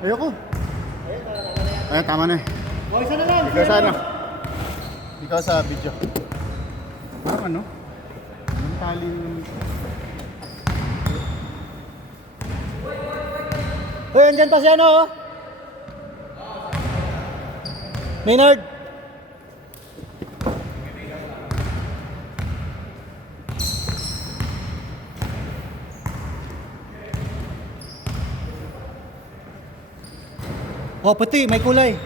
Ayoko. Ayun, tama na eh. O, isa na lang. Ikaw sa ano? Ikaw sa video. Parang ano? Anong tali yung... Uy, andyan pa si ano, oh. Maynard. Oh, puti, may kulay.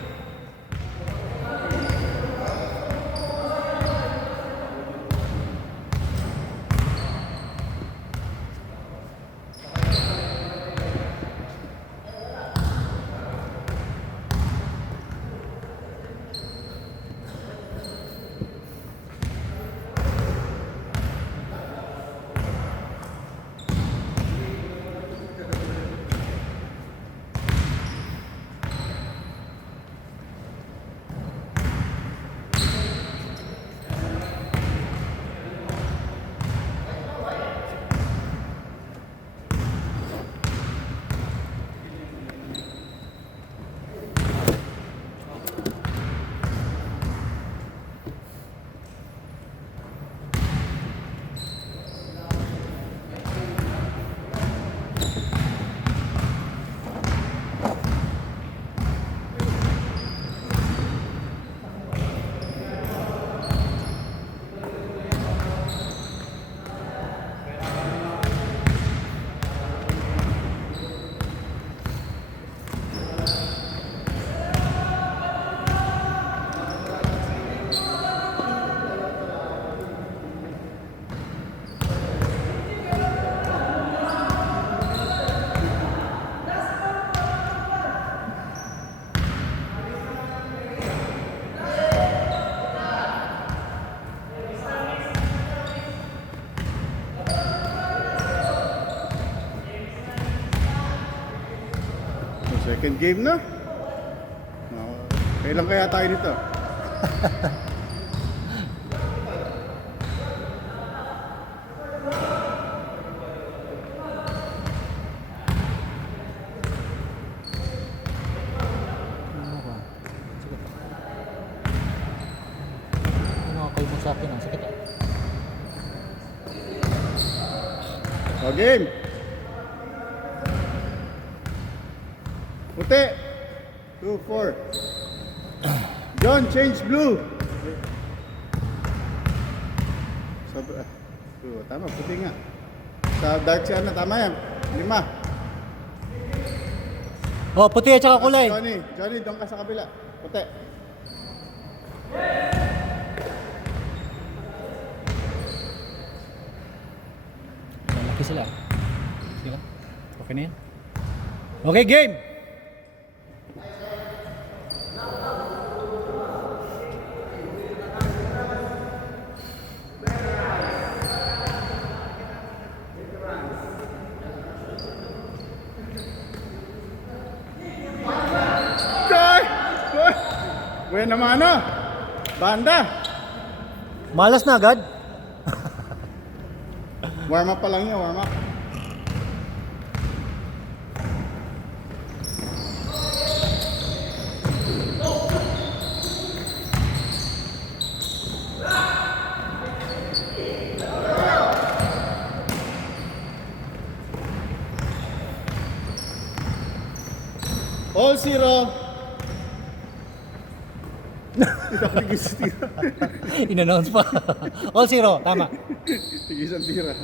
Second game na. Kailan kaya tayo nito? Ano ako mo sa akin, ang sakit, ah. O game. Puti. 2-4. John, change blue. Tama, puti nga. Sa dark siya na, tama yan. 5. Oh, puti at saka kulay. Johnny, doon ka sa kabila. Puti. Malaki sila. Sige lang. Okay na yan. Okay, game! Buena mano. Banda. Malas na agad. Warm up pa lang yun, warm up. All zero. In-announce pa. All zero, tama. Tigisan tira.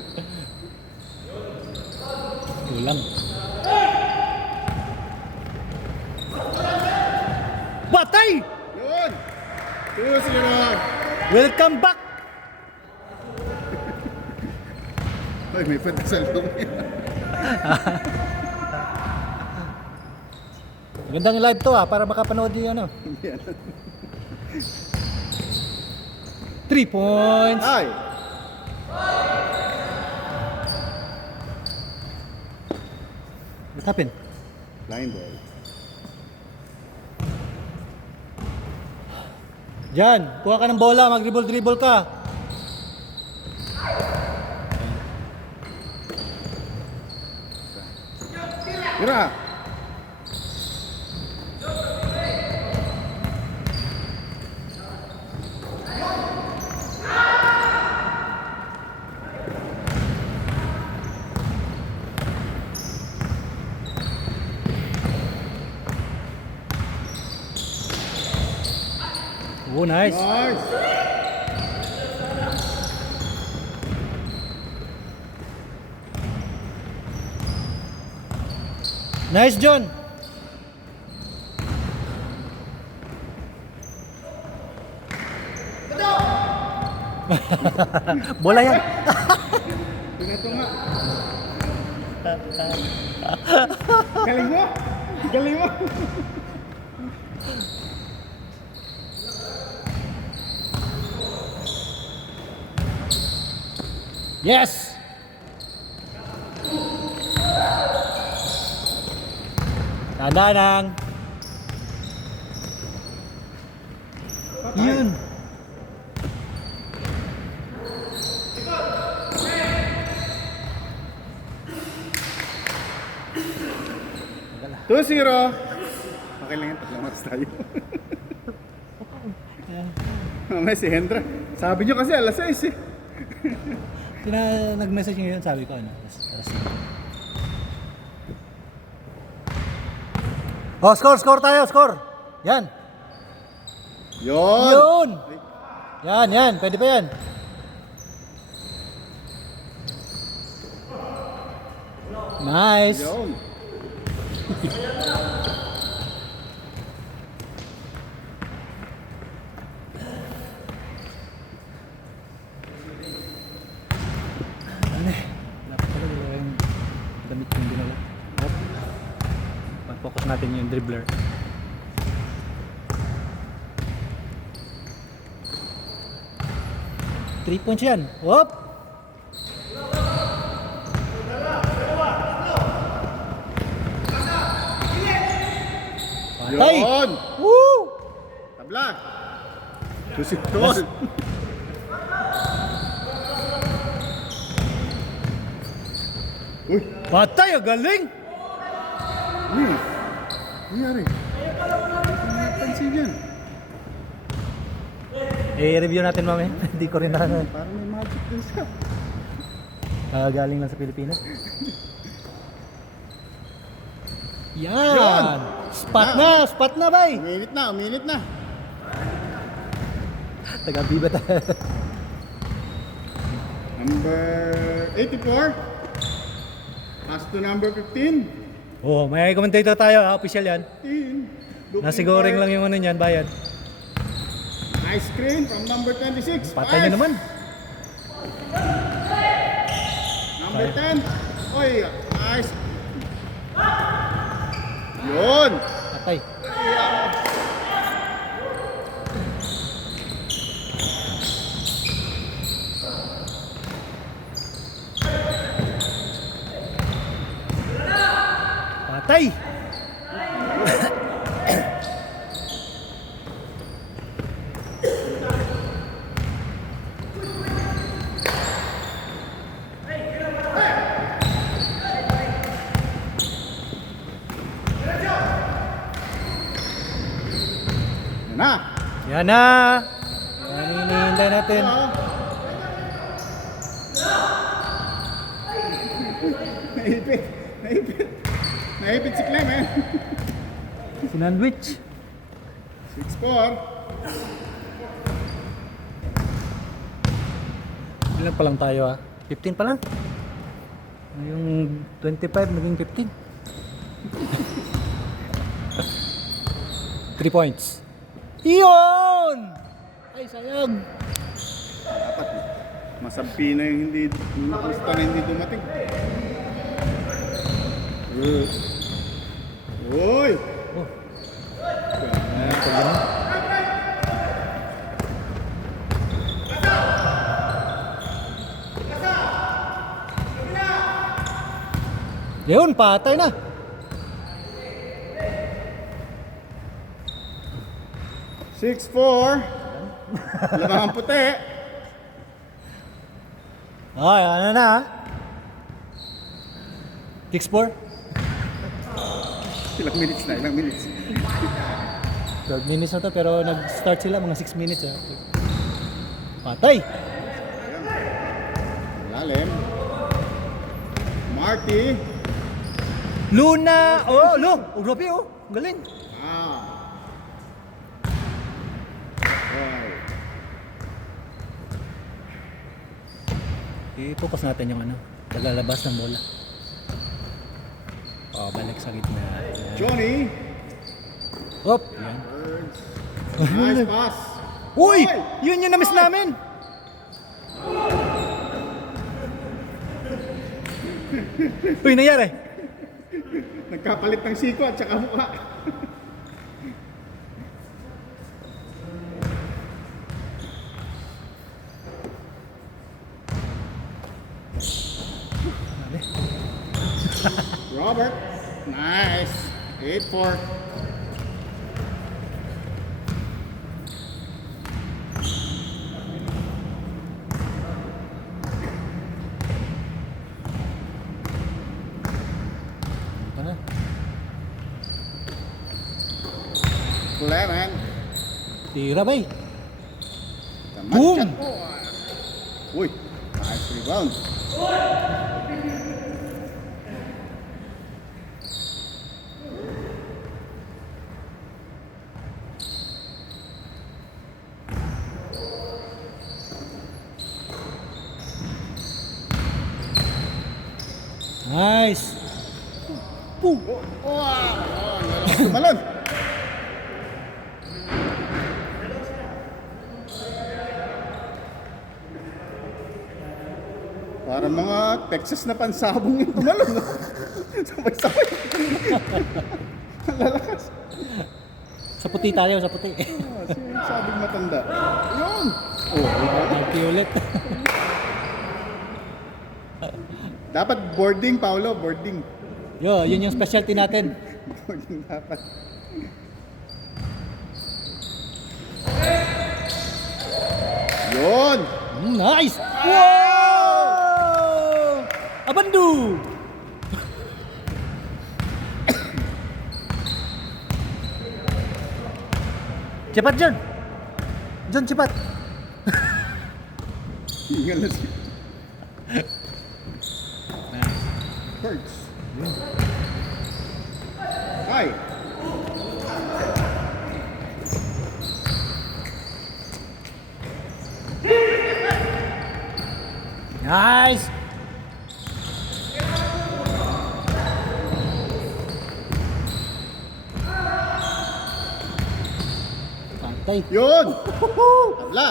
Kulang. Batay! Yun! 2-0. Welcome back! Ay, may pwede sa loob yan. Gandang live to, para makapanood yung ano. 3 points. Ay! What happened? Line ball. Diyan, kuha ka ng bola, mag-dribble-dribble ka. Tira! Oh, nice. Nice! Nice, John. Bola yan. Ito nga. Galing mo! Galing mo! Yes! Tandaan. Yun. Two zero. Okay lang yan, tatlong oras tayo. Mamaya si Hendra. Sabi nyo kasi alas 6 eh. Nag-message ngayon, sabi ko ano. Oh, score tayo, score. Yan. Yun! Yun. Yan, pwede pa yan. Nice. Yun! Dapat pala dalawa yung damit yung dinala. Pag-focus natin yung dribbler. Three points yan. Whoop! Patay! Yun! Woo! Tabla! Tusik tol! Uy! Patay! Ang galing! Uy! Nangyari? Pansin yan. I-review natin mamaya. Hindi ko rin na Parang may magic din siya. galing lang sa Pilipinas. Yan! Yan! Spot na bay! Uminit na. Taga-biba tayo. Number 84. Pass to number 15. Oh, may commentator tayo, official yan. 15. Nasiguring lang yung ano niyan, bayad. Nice screen from number 26. Patay na naman. Number 10. Oy, nice. Yun. Patay. Patay. Yan na. Yan na. Yan hinihintay natin. Naipit. Naipit si Clem eh. Sinandwich. 6-4. Ilan pa lang tayo ah? 15 pa lang? Yung 25 naging 15. 3 points. Iyon! Ay, sayang. Dapat masampi na yung hindi gusto na hindi dumating. Uy! Oh. Ayan, pag ganun. Yun, patay na. Six, 4. Lamang puti. Ay, ano na ah? 6-4? Ilang minutes na, ilang minutes. 12 minutes na to pero nag-start sila mga 6 minutes eh. Patay! Lalim. Marty. Luna! Oh, lo! Grabe oh! Galing! Ah. I-focus natin yung ano, paglalabas ng bola. Oh, balik sa gitna. Yan. Johnny. Hop, yan. Birds. Nice pass. Uy! Yun yung na-miss namin! Uy, nangyari? Nagkapalit ng siko at saka mukha. Robert. Nice. 8-4. Ito na. Kulay, man. Tira, bay. Tamat Boom! shot po. Uy. Nice rebound. Nice! Boom! Oh, wow! Tumalon! Para mga Texas na pansabong yung tumalon. No? Sabay-sabay. Ang lalakas. Sa puti tayo, sa puti. Sino yung sabing matanda? Yun! Oh, Thank you ulit. dapat boarding, Paolo. Boarding. Yo, yun yung specialty natin. Boarding dapat. Yun! Nice! Wow! Abandu! Cepat, John! John, cepat! Hingal na siya. Hurts. Hi. Nice! Pantay. Yun! Tabla!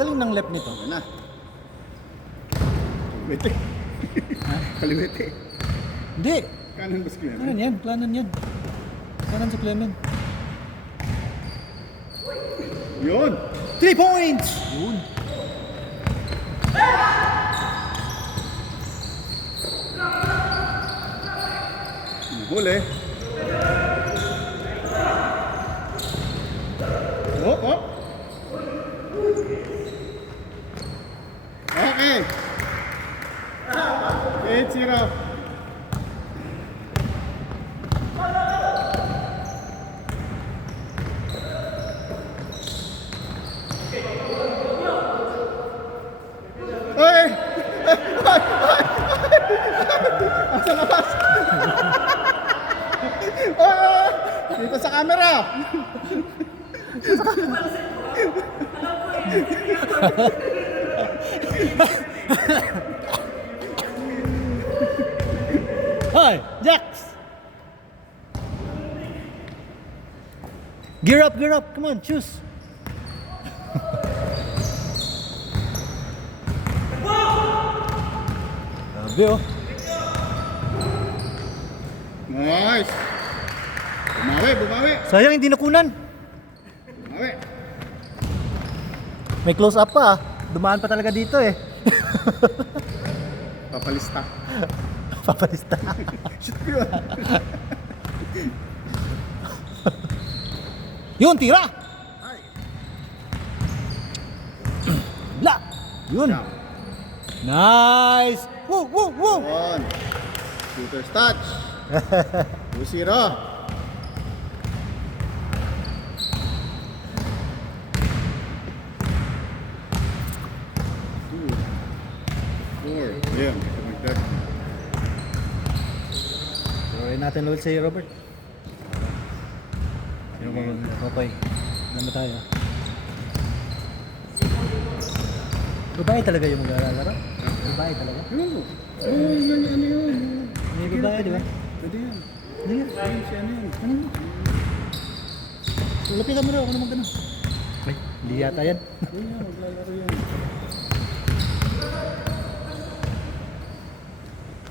Galing ng left nito. Yan na. Kaliwete. Kaliwete. Hindi. Kanan ba si Clement? Kanan yan, planan yan. Kanan si Clement. Yun! 3 points! Yun. Huli. Oh, oh. Okay. 8-0. Oy! Sa labas! Oy! Dito sa camera! Hi, Jax! Gear up, come on, choose. Grabe oh. Nice! Bumawi, bumawi! Sayang hindi nakunan. Bumawi! May close up pa ah. Dumaan pa talaga dito eh. Papalista. Papalista. Shoot ko yun. Yun, tira! Bla! Yun. Down. Nice! Woo, woo, woo! One. Shooter's touch. 2-0. Two. 4. Ayan, mag-deck. Tuloy natin ulit si Robert. Yung mga okay. Naman tayo. Babae talaga yung maglalaro? Babae talaga? Yun mo. Oo, yun, ano yun. May babae, di ba? Pwede yan. Ano yan? Ayun, siya ano yan. Ano mo? Lapitan mo raw, ako naman ganun. Ay, hindi yata yan. Yun yan, maglalaro yan.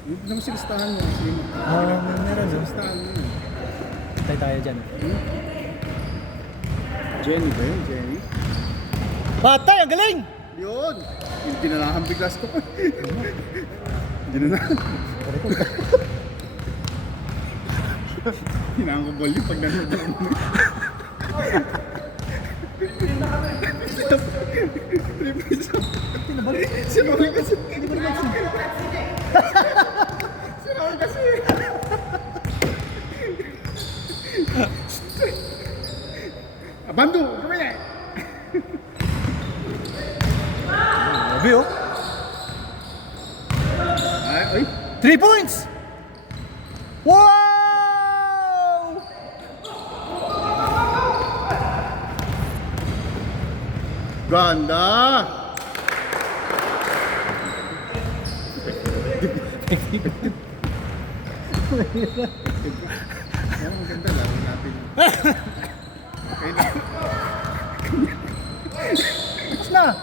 Yung nangsistahan mo. Meron no? Nangsistahan mo. Tayo dyan. Jenny ba yun? Jenny? Patay, ang galing! Yun! Yung dinalahan biglas ko. Dinalahan. Hinangabol yung pag nanonood mo. Si Raul kasi. Si Raul kasi. Abando! Kamaya! Grabe oh. Ay! 3 points! Wow! Ganda! Yan ang ganda, laro natin. Okay na. Tapos na!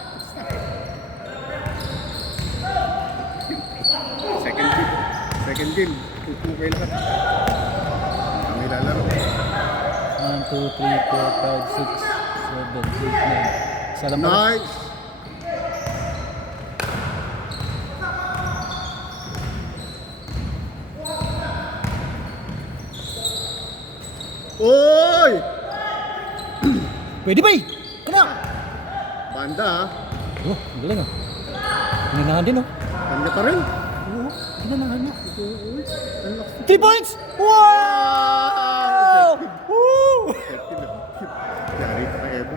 Second game. Okay lang. Kami lalaro. 1, 2, 3, 4, 5, 6, 7, 8, 9. Isa lang pala. Nice! Oy! Pwede ba eh? Come on! Banda ha. Oh, ang galing oh. Pinanahan din oh. Banda pa rin. Oo, pinanahan niya. Uy, ang lakas. 3 points! Wow! Woo! Effective. Yari pa kay Eva.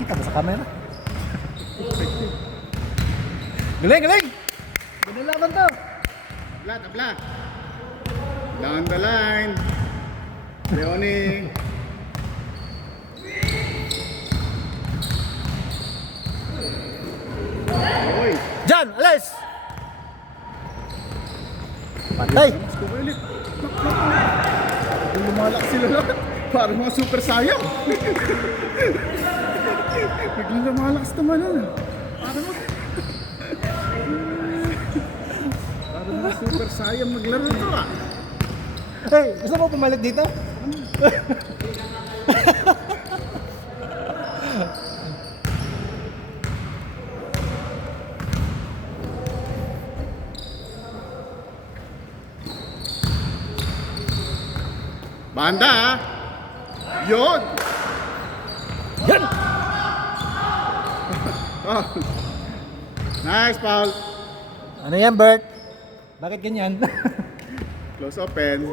Kita ba sa camera? Galing, galing! Ganda laban to! Tabla, tabla. Down the line. Leone. Oy. Jan, alis! Patay! Mas ko ulit. Lumalak sila lahat. Parang mga super sayang. Biglang lumalakas naman nun. Parang mga super sayang maglaro to ah. Hey, gusto mo pumalit dito? Banda ah. Yun. Yan! Oh. Nice, Paul. Ano yan, Bert? Bakit ganyan? Close open.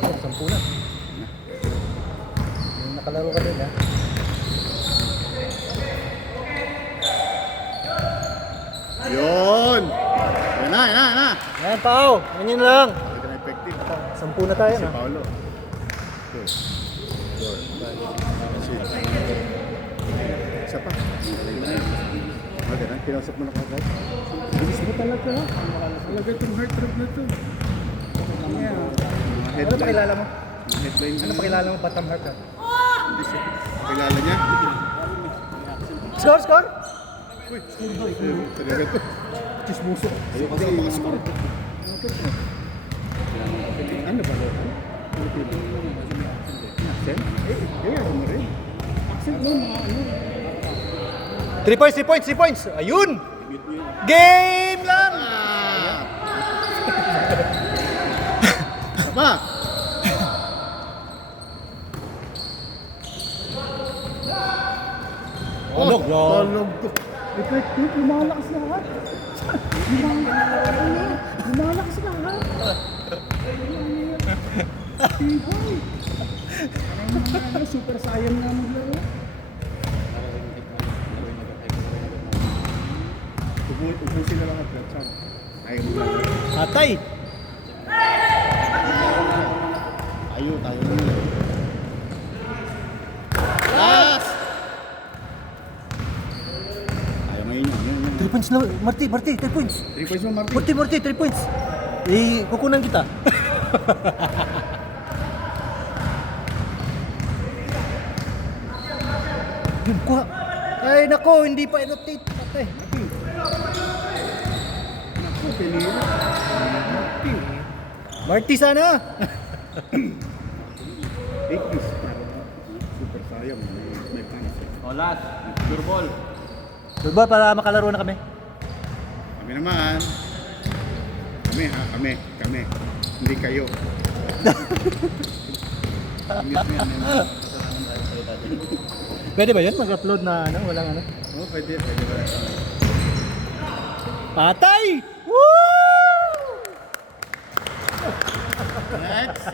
Oh, 10 na. Yung nakalaro ka din, ha? Yun. Yan na, yan na, yan na. Ayan, Pao. Ganyan lang. Ito na effective. 10 na tayo, Si no? Paolo. Good. Good. Isa pa. Okay, na. Pinasok mo na kagad. Bilis mo talaga. Talaga itong heart rate na ito. Ano pakilala mo? Headline. Ano pakilala mo? Bottom heart, ha? Hindi siya. Pakilala niya. Score, score! Uy, talaga ito. Chismoso. Ayaw kasi ang mga score. Ano ba? Accent? Ako mo rin. Accent mo, mga ano. 3 points, 3 points, 3 points! Ayun! Game lang! Ba? Tulog, bro. Tulog to. Effective, lumalakas lahat. Lumalakas lahat. Tiboy. Parang mga super saiyan nga maglaro. Ubusin na lang ang platsan. Ayaw mo lang. Atay! Tayo muna. Last! Tayo ngayon yun. 3 points na. Marty, 3 points. 3 points mo, Martin. Marty, 3 points. Eh, kukunan kita. Yun, kuha. Ay, nako, hindi pa i-rotate. Patay. Naku, pinila. Marty sana. 8 piece. Super sayang. May panis. Olas, Durbol. Diba, para makalaro na kami. Kami naman. Kami. Hindi kayo. Pwede ba yun? Mag-upload na ano? Walang ano? Oh, pwede ba? Patay! Woo! Next!